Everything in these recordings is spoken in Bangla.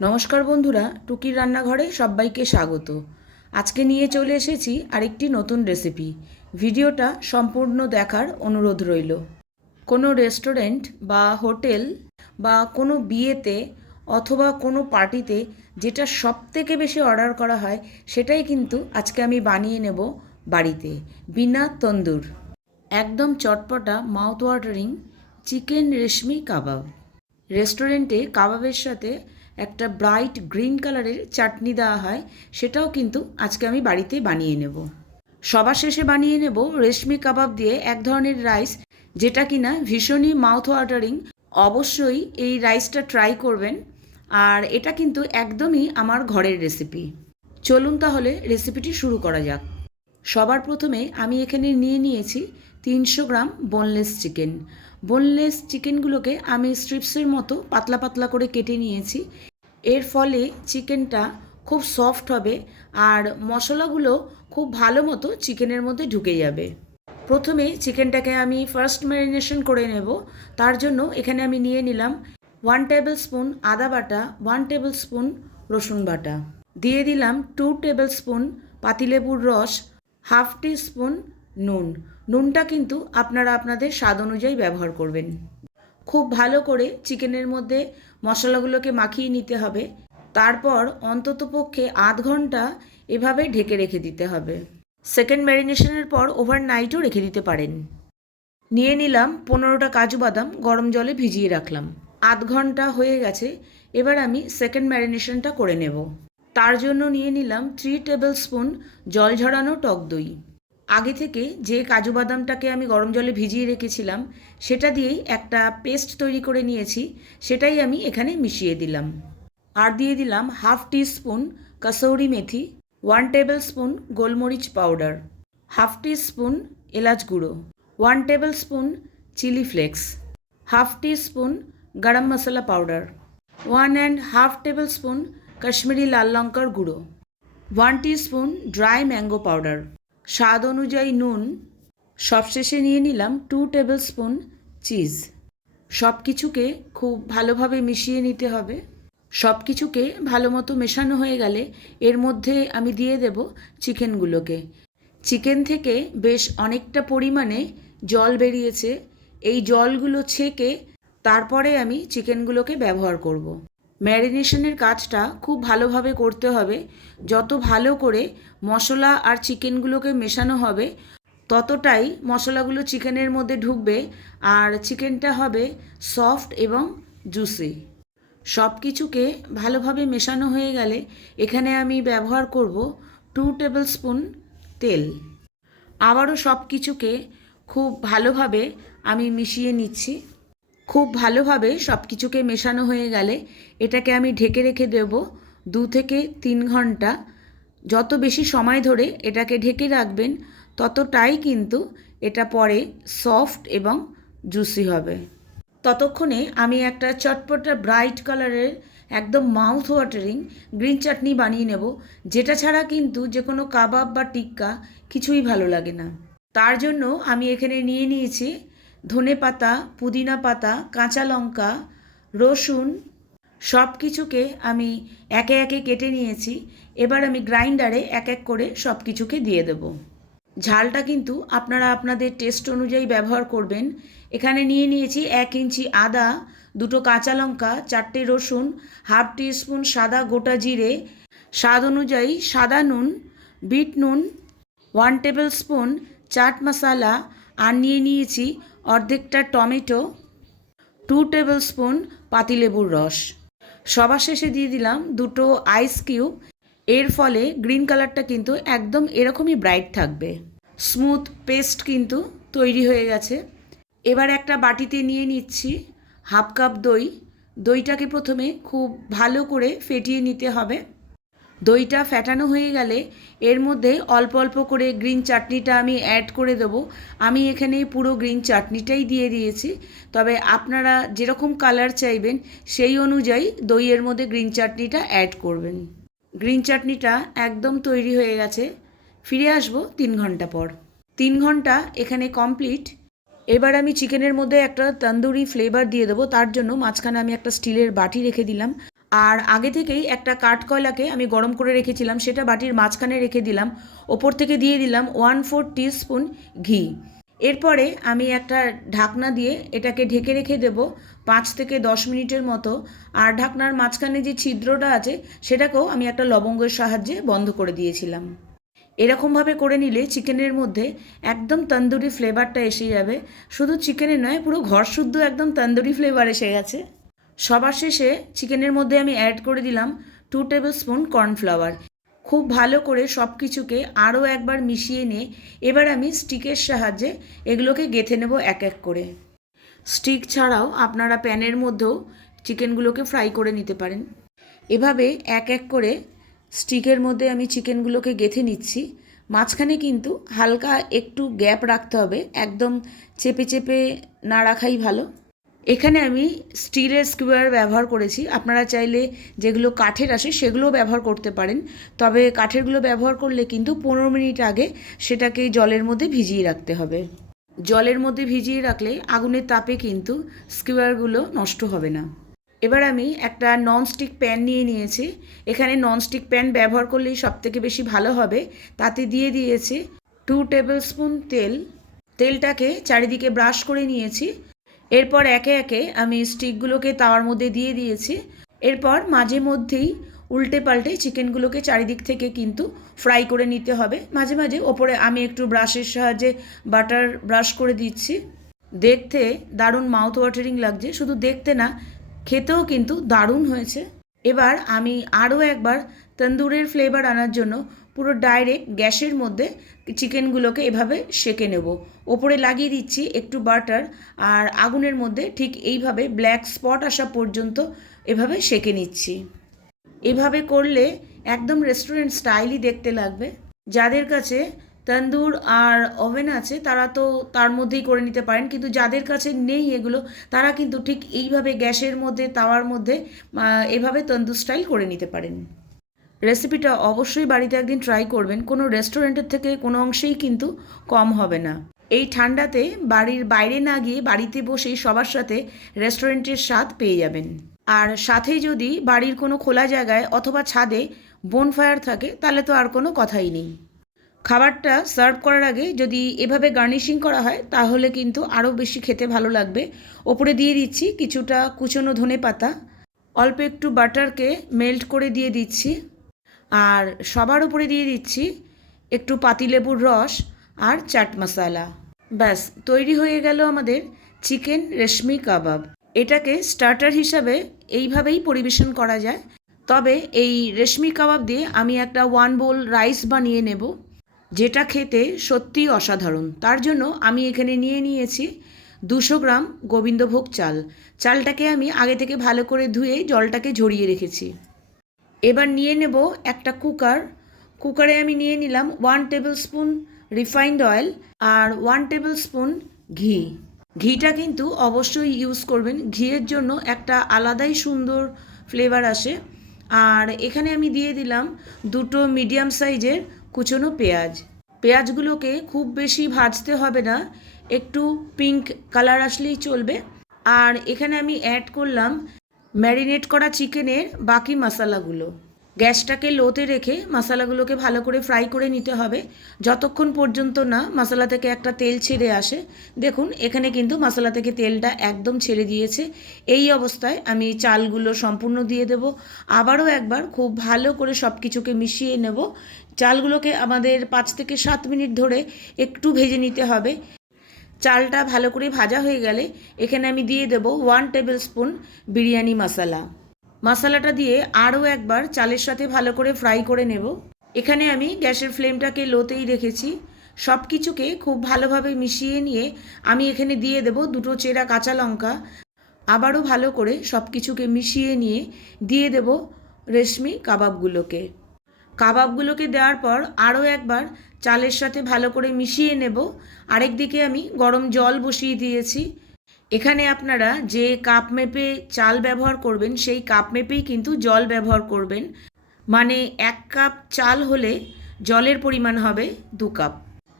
নমস্কার বন্ধুরা, টুকির রান্নাঘরে সবাইকে স্বাগত। আজকে নিয়ে চলে এসেছি আরেকটি নতুন রেসিপি। ভিডিওটা সম্পূর্ণ দেখার অনুরোধ রইল। কোনো রেস্টুরেন্ট বা হোটেল বা কোনো বিয়েতে অথবা কোনো পার্টিতে যেটা সব থেকে বেশি অর্ডার করা হয়, সেটাই কিন্তু আজকে আমি বানিয়ে নেব বাড়িতে। বিনা তন্দুর। একদম চটপটা mouth watering chicken reshmi kabab. রেস্টুরেন্টে কাবাবের সাথে একটা ব্রাইট গ্রিন কালারের চাটনি দেওয়া হয়, সেটাও কিন্তু আজকে আমি বাড়িতে বানিয়ে নেব। সবার শেষে বানিয়ে নেব রেশমি কাবাব দিয়ে এক ধরনের রাইস যেটা কিনা ভীষণই মাউথ ওয়াটারিং অবশ্যই এই রাইসটা ট্রাই করবেন, আর এটা কিন্তু একদমই আমার ঘরের রেসিপি চলুন তাহলে রেসিপিটি শুরু করা যাক। সবার প্রথমে আমি এখানে নিয়ে নিয়েছি তিনশো গ্রাম বোনলেস চিকেন বোনলেস চিকেনগুলোকে আমি স্ট্রিপসের মতো পাতলা পাতলা করে কেটে নিয়েছি। এর ফলে চিকেনটা খুব সফট হবে আর মশলাগুলো খুব ভালো মতো চিকেনের মধ্যে ঢুকে যাবে। প্রথমে চিকেনটাকে আমি ফার্স্ট ম্যারিনেশন করে নেব। তার জন্য এখানে আমি নিয়ে নিলাম ওয়ান টেবিল স্পুন আদা বাটা ওয়ান টেবিল স্পুন রসুন বাটা। দিয়ে দিলাম টু টেবিল স্পুন পাতিলেবুর রস হাফ টি স্পুন নুন। নুনটা কিন্তু আপনারা আপনাদের স্বাদ অনুযায়ী ব্যবহার করবেন। খুব ভালো করে চিকেনের মধ্যে মশলাগুলোকে মাখিয়ে নিতে হবে। তারপর অন্ততপক্ষে আধ ঘণ্টা এভাবে ঢেকে রেখে দিতে হবে। সেকেন্ড ম্যারিনেশনের পর ওভারনাইটও রেখে দিতে পারেন। নিয়ে নিলাম পনেরোটা কাজু বাদাম, গরম জলে ভিজিয়ে রাখলাম। আধ ঘণ্টা হয়ে গেছে, এবার আমি সেকেন্ড ম্যারিনেশনটা করে নেব। তার জন্য নিয়ে নিলাম থ্রি টেবিল স্পুন জল ঝরানো টক দই। আগে থেকে যে কাজু বাদামটাকে আমি গরম জলে ভিজিয়ে রেখেছিলাম, সেটা দিয়েই একটা পেস্ট তৈরি করে নিয়েছি, সেটাই আমি এখানে মিশিয়ে দিলাম। আর দিয়ে দিলাম half teaspoon kasuri methi, one tablespoon গোলমরিচ পাউডার, হাফ টি স্পুন এলাচ গুঁড়ো, one tablespoon chilli flakes, half teaspoon garam masala powder, one and half tablespoon Kashmiri লাল লঙ্কার গুঁড়ো, one teaspoon dry mango powder. স্বাদ অনুযায়ী নুন, সবশেষে নিয়ে নিলাম টু টেবিল স্পুন চিজ সব কিছুকে খুব ভালোভাবে মিশিয়ে নিতে হবে। সব কিছুকে ভালো মতো মেশানো হয়ে গেলে এর মধ্যে আমি দিয়ে দেব চিকেনগুলোকে। চিকেন থেকে বেশ অনেকটা পরিমাণে জল বেরিয়েছে। এই জলগুলো ছেঁকে তারপরে আমি চিকেনগুলোকে ব্যবহার করব। ম্যারিনেশনের কাজটা খুব ভালোভাবে করতে হবে। যত ভালো করে মশলা আর চিকেনগুলোকে মেশানো হবে, ততটাই মশলাগুলো চিকেনের মধ্যে ঢুকবে আর চিকেনটা হবে সফট এবং জুসি। সব কিছুকে ভালোভাবে মেশানো হয়ে গেলে এখানে আমি ব্যবহার করব টু টেবিল স্পুন তেল। আবারও সব কিছুকে খুব ভালোভাবে আমি মিশিয়ে নিচ্ছি। খুব ভালোভাবে সব কিছুকে মেশানো হয়ে গেলে এটাকে আমি ঢেকে রেখে দেব দু থেকে তিন ঘণ্টা। যত বেশি সময় ধরে এটাকে ঢেকে রাখবেন, ততটাই কিন্তু এটা পরে সফট এবং জুসি হবে। ততক্ষণে আমি একটা চটপটা ব্রাইট কালারের একদম মাউথ ওয়াটারিং গ্রিন চাটনি বানিয়ে নেব, যেটা ছাড়া কিন্তু যে কোনো কাবাব বা টিক্কা কিছুই ভালো লাগে না। তার জন্য আমি এখানে নিয়ে নিয়েছি ধনে পাতা পুদিনা পাতা কাঁচা লঙ্কা রসুন সব কিছুকে আমি একে একে কেটে নিয়েছি। এবার আমি গ্রাইন্ডারে এক এক করে সব কিছুকে দিয়ে দেব। ঝালটা কিন্তু আপনারা আপনাদের টেস্ট অনুযায়ী ব্যবহার করবেন। এখানে নিয়ে নিয়েছি এক ইঞ্চি আদা, দুটো কাঁচা লঙ্কা চারটে রসুন, হাফ স্পুন সাদা গোটা জিরে, স্বাদ অনুযায়ী সাদা নুন, বিট নুন, one tablespoon, chaat masala, আর নিয়ে নিয়েছি অর্ধেকটা টমেটো টু টেবিল স্পুন পাতিলেবুর রস। সবার শেষে দিয়ে দিলাম দুটো আইস কিউব এর ফলে গ্রিন কালারটা কিন্তু একদম এরকমই ব্রাইট থাকবে। স্মুথ পেস্ট কিন্তু তৈরি হয়ে গেছে। এবার একটা বাটিতে নিয়ে নিচ্ছি হাফ কাপ দই। দইটাকে প্রথমে খুব ভালো করে ফেটিয়ে নিতে হবে। দইটা ফ্যাটানো হয়ে গেলে এর মধ্যে অল্প অল্প করে গ্রিন চাটনিটা আমি অ্যাড করে দেবো। আমি এখানে পুরো গ্রিন চাটনিটাই দিয়ে দিয়েছি। তবে আপনারা যেরকম কালার চাইবেন, সেই অনুযায়ী দইয়ের মধ্যে গ্রিন চাটনিটা অ্যাড করবেন। গ্রিন চাটনিটা একদম তৈরি হয়ে গেছে। ফিরে আসব তিন ঘণ্টা পর। তিন ঘণ্টা এখানে কমপ্লিট এবার আমি চিকেনের মধ্যে একটা তন্দুরি ফ্লেভার দিয়ে দেবো। তার জন্য মাঝখানে আমি একটা স্টিলের বাটি রেখে দিলাম। আর আগে থেকেই একটা কাঠকয়লাকে আমি গরম করে রেখেছিলাম, সেটা বাটির মাঝখানে রেখে দিলাম, ওপর থেকে দিয়ে দিলাম ওয়ান ফোর স্পুন ঘি। এরপরে আমি একটা ঢাকনা দিয়ে এটাকে ঢেকে রেখে দেব পাঁচ থেকে দশ মিনিটের মতো, আর ঢাকনার মাঝখানে যে ছিদ্রটা আছে, সেটাকেও আমি একটা লবঙ্গের সাহায্যে বন্ধ করে দিয়েছিলাম। এরকমভাবে করে নিলে চিকেনের মধ্যে একদম তন্দুরি ফ্লেভারটা এসে যাবে। শুধু চিকেনে নয়, পুরো ঘর শুদ্ধ একদম তন্দুরি ফ্লেভার এসে গেছে। সবার শেষে চিকেনের মধ্যে আমি অ্যাড করে দিলাম টু টেবিল স্পুন কর্নফ্লাওয়ার খুব ভালো করে সব কিছুকে আরও একবার মিশিয়ে নিয়ে এবার আমি স্টিকের সাহায্যে এগুলোকে গেঁথে নেব এক এক করে। স্টিক ছাড়াও আপনারা প্যানের মধ্যেও চিকেনগুলোকে ফ্রাই করে নিতে পারেন। এভাবে এক এক করে স্টিকের মধ্যে আমি চিকেনগুলোকে গেঁথে নিচ্ছি। মাঝখানে কিন্তু হালকা একটু গ্যাপ রাখতে হবে, একদম চেপে চেপে না রাখাই ভালো। এখানে আমি স্টিলের স্কোয়ার ব্যবহার করেছি। আপনারা চাইলে যেগুলো কাঠের আসে সেগুলোও ব্যবহার করতে পারেন। তবে কাঠেরগুলো ব্যবহার করলে কিন্তু পনেরো মিনিট আগে সেটাকে জলের মধ্যে ভিজিয়ে রাখতে হবে। জলের মধ্যে ভিজিয়ে রাখলে আগুনের তাপে কিন্তু স্কোয়ারগুলো নষ্ট হবে না। এবার আমি একটা ননস্টিক প্যান নিয়ে নিয়েছি। এখানে ননস্টিক প্যান ব্যবহার করলেই সবথেকে বেশি ভালো হবে। তাতে দিয়ে দিয়েছি টু টেবিল স্পুন তেল। তেলটাকে চারিদিকে ব্রাশ করে নিয়েছি। এরপর একে একে আমি স্টিকগুলোকে তাওয়ার মধ্যে দিয়ে দিয়েছি। এরপর মাঝে মধ্যেই উল্টে পাল্টে চিকেনগুলোকে চারিদিক থেকে কিন্তু ফ্রাই করে নিতে হবে। মাঝে মাঝে ওপরে আমি একটু ব্রাশের সাহায্যে বাটার ব্রাশ করে দিচ্ছি। দেখতে দারুণ মাউথ ওয়াটারিং লাগছে। শুধু দেখতে না, খেতেও কিন্তু দারুণ হয়েছে। এবার আমি আরও একবার তন্দুরের ফ্লেভার আনার জন্য পুরো ডাইরেক্ট গ্যাসের মধ্যে চিকেনগুলোকে এভাবে সেকে নেব। ওপরে লাগিয়ে দিচ্ছি একটু বাটার আর আগুনের মধ্যে ঠিক এইভাবে ব্ল্যাক স্পট আসা পর্যন্ত এভাবে সেকে নিচ্ছি। এভাবে করলে একদম রেস্টুরেন্ট স্টাইলই দেখতে লাগবে। যাদের কাছে তন্দুর আর ওভেন আছে, তারা তো তার মধ্যেই করে নিতে পারেন। কিন্তু যাদের কাছে নেই এগুলো, তারা কিন্তু ঠিক এইভাবে গ্যাসের মধ্যে, তাওয়ার মধ্যে এভাবে তন্দুর স্টাইল করে নিতে পারেন। রেসিপিটা অবশ্যই বাড়িতে একদিন ট্রাই করবেন। কোনো রেস্টুরেন্টের থেকে কোনো অংশেই কিন্তু কম হবে না। এই ঠান্ডাতে বাড়ির বাইরে না গিয়ে বাড়িতে বসেই সবার সাথে রেস্টুরেন্টের স্বাদ পেয়ে যাবেন। আর সাথেই যদি বাড়ির কোনো খোলা জায়গায় অথবা ছাদে বোনফায়ার থাকে, তাহলে তো আর কোনো কথাই নেই। খাবারটা সার্ভ করার আগে যদি এভাবে গার্নিশিং করা হয়, তাহলে কিন্তু আরও বেশি খেতে ভালো লাগবে। ওপরে দিয়ে দিচ্ছি কিছুটা কুচনো ধনে পাতা অল্প একটু বাটারকে মেল্ট করে দিয়ে দিচ্ছি। আর সবার উপরে দিয়ে দিচ্ছি একটু পাতিলেবুর রস আর চাট মশালা। ব্যাস, তৈরি হয়ে গেল আমাদের চিকেন রেশমি কাবাব। এটাকে স্টার্টার হিসাবে এইভাবেই পরিবেশন করা যায়। তবে এই রেশমি কাবাব দিয়ে আমি একটা ওয়ান বোল রাইস বানিয়ে নেব, যেটা খেতে সত্যিই অসাধারণ। তার জন্য আমি এখানে নিয়ে নিয়েছি দুশো গ্রাম গোবিন্দভোগ চাল। চালটাকে আমি আগে থেকে ভালো করে ধুয়ে জলটাকে ঝরিয়ে রেখেছি। এবার নিয়ে নেব একটা কুকার। কুকারে আমি নিয়ে নিলাম one tablespoon refined oil আর ওয়ান টেবিল স্পুন ঘি। ঘিটা কিন্তু অবশ্যই ইউজ করবেন। ঘিয়ের জন্য একটা আলাদাই সুন্দর ফ্লেভার আসে। আর এখানে আমি দিয়ে দিলাম দুটো মিডিয়াম সাইজের কুচনো পেঁয়াজ। পেঁয়াজগুলোকে খুব বেশি ভাজতে হবে না, একটু পিঙ্ক কালার আসলেই চলবে। আর এখানে আমি অ্যাড করলাম ম্যারিনেট করা চিকেনের বাকি মশালাগুলো। গ্যাসটাকে লোতে রেখে মশালাগুলোকে ভালো করে ফ্রাই করে নিতে হবে। যতক্ষণ পর্যন্ত না মশলা থেকে একটা তেল ছেড়ে আসে, দেখুন এখানে কিন্তু মশলা থেকে তেলটা একদম ছেড়ে দিয়েছে। এই অবস্থায় আমি চালগুলো সম্পূর্ণ দিয়ে দেব। আবারও একবার খুব ভালো করে সব কিছুকে মিশিয়ে নেব। চালগুলোকে আমাদের পাঁচ থেকে সাত মিনিট ধরে একটু ভেজে নিতে হবে। চালটা ভালো করে ভাজা হয়ে গেলে এখানে আমি দিয়ে দেব one tablespoon biryani masala. মশলাটা দিয়ে আরও একবার চালের সাথে ভালো করে ফ্রাই করে নেব। এখানে আমি গ্যাসের ফ্লেমটাকে লোতেই রেখেছি। সব কিছুকে খুব ভালোভাবে মিশিয়ে নিয়ে আমি এখানে দিয়ে দেব দুটো চেরা কাঁচা লঙ্কা। আবারও ভালো করে সব কিছুকে মিশিয়ে নিয়ে দিয়ে দেব রেশমি কাবাবগুলোকে। কাবাবগুলোকে দেওয়ার পর আরও একবার চালের সাথে ভালো করে মিশিয়ে নেব। আরেক দিকে আমি গরম জল বসিয়ে দিয়েছি। এখানে আপনারা যে কাপ মেপে চাল ব্যবহার করবেন, সেই কাপ মেপেই কিন্তু জল ব্যবহার করবেন। মানে এক কাপ চাল হলে জলের পরিমাণ হবে দু কাপ।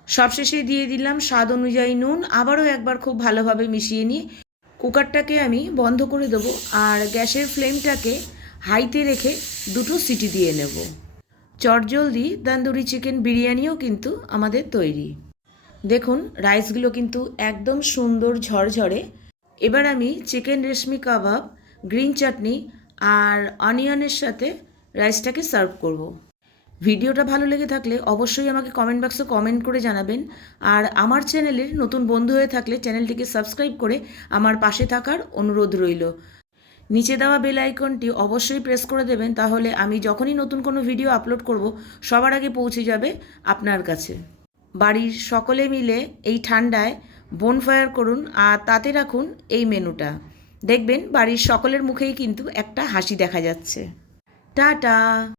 সবশেষে দিয়ে দিলাম স্বাদ অনুযায়ী নুন। আবারও একবার খুব ভালোভাবে মিশিয়ে নিয়ে কুকারটাকে আমি বন্ধ করে দেবো। আর গ্যাসের ফ্লেমটাকে হাইতে রেখে দুটো সিটি দিয়ে নেব। চটজলদি তান্দুরি চিকেন বিরিয়ানিও কিন্তু আমাদের তৈরি। দেখুন রাইসগুলো কিন্তু একদম সুন্দর ঝরঝরে। এবার আমি চিকেন রেশমি কাবাব, গ্রিন চাটনি আর অনিয়নের সাথে রাইসটাকে সার্ভ করব। ভিডিওটা ভালো লেগে থাকলে অবশ্যই আমাকে কমেন্ট বক্সে কমেন্ট করে জানাবেন। আর আমার চ্যানেলের নতুন বন্ধু হয়ে থাকলে চ্যানেলটিকে সাবস্ক্রাইব করে আমার পাশে থাকার অনুরোধ রইল। নিচে দেওয়া বেল আইকনটি অবশ্যই প্রেস করে দেবেন, তাহলে আমি যখনই নতুন কোনো ভিডিও আপলোড করব, সবার আগে পৌঁছে যাবে আপনার কাছে। বাড়ির সকলে মিলে এই ঠান্ডায় বনফায়ার করুন আর তাতে রাখুন এই মেনুটা দেখবেন বাড়ির সকলের মুখেই কিন্তু একটা হাসি দেখা যাচ্ছে। টাটা!